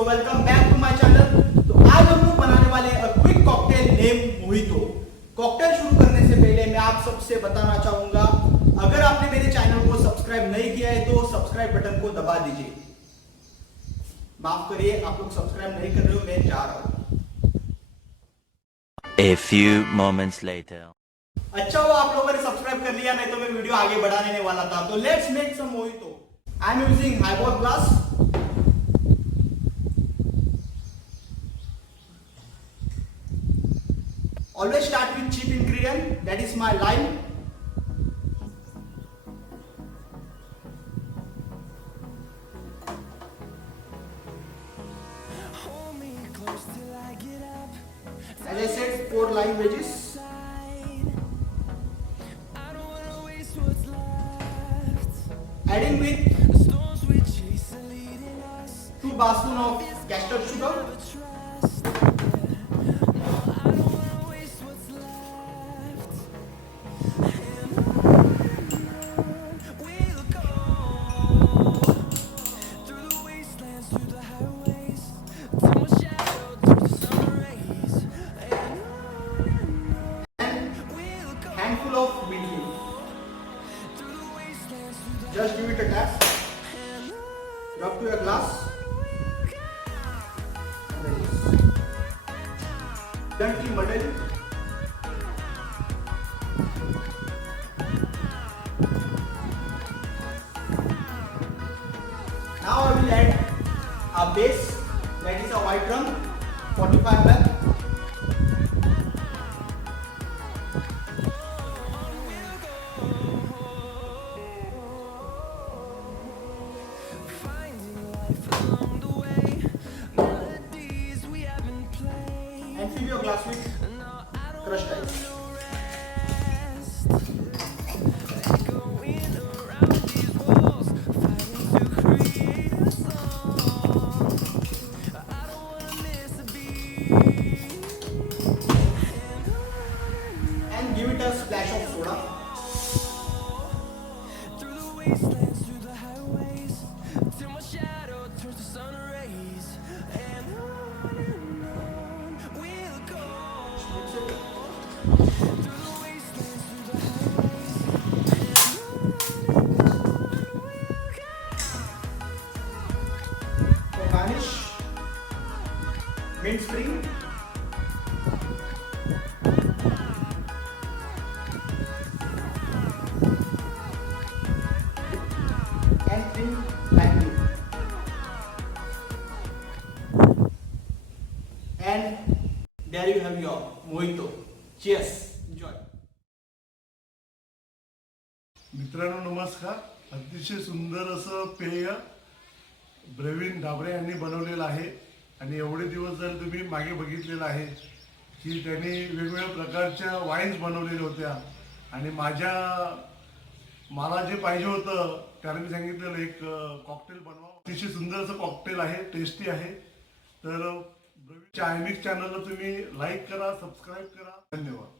So welcome back to my channel. तो आज हम लोग बनाने वाले हैं a quick cocktail name mojito. Cocktail शुरू करने से पहले मैं आप सबसे बताना चाहूंगा, अगर आपने मेरे चैनल को सब्सक्राइब नहीं किया है तो सब्सक्राइब बटन को दबा दीजिए। माफ करिए, आप लोग सब्सक्राइब नहीं कर रहे हो, मैं जा रहा हूं। A few moments later. अच्छा हुआ आप लोगों ने सब्सक्राइब कर लिया, नहीं तो मैं वीडियो आगे बढ़ाने वाला था। तो let's make some mojito. I am using highball glass. Always start with cheap ingredient, that is my lime. As I said, 4 lime wedges. Adding with 2 bastoon of castor sugar. Handful of mint leaf. Just give it a tap. Rub to your glass. Gently muddle. Now I will add a base, that is a white rum, 45 ml. And fill your glass with crushed ice. And give it a splash of soda. For garnish, mint spring, and 3 lime leaf. And there you have your mojito. Cheers, enjoy. मित्रांनो नमस्कार. अतिशय सुंदर असं पेय प्रवीण डाबरे यांनी बनवलेलं आहे आणि एवढे दिवस जर तुम्ही मागे बघितलेलं आहे की त्यांनी वेगवेगळ्या प्रकारच्या वाईन्स बनवलेल्या होत्या आणि मला जे पाहिजे होतं त्याने मी सांगितलेलं एक कॉकटेल बनवा. अतिशय सुंदर असं कॉकटेल आहे, टेस्टी आहे. तर चायनीज चॅनलला तुम्ही लाईक करा, सबस्क्राईब करा. धन्यवाद.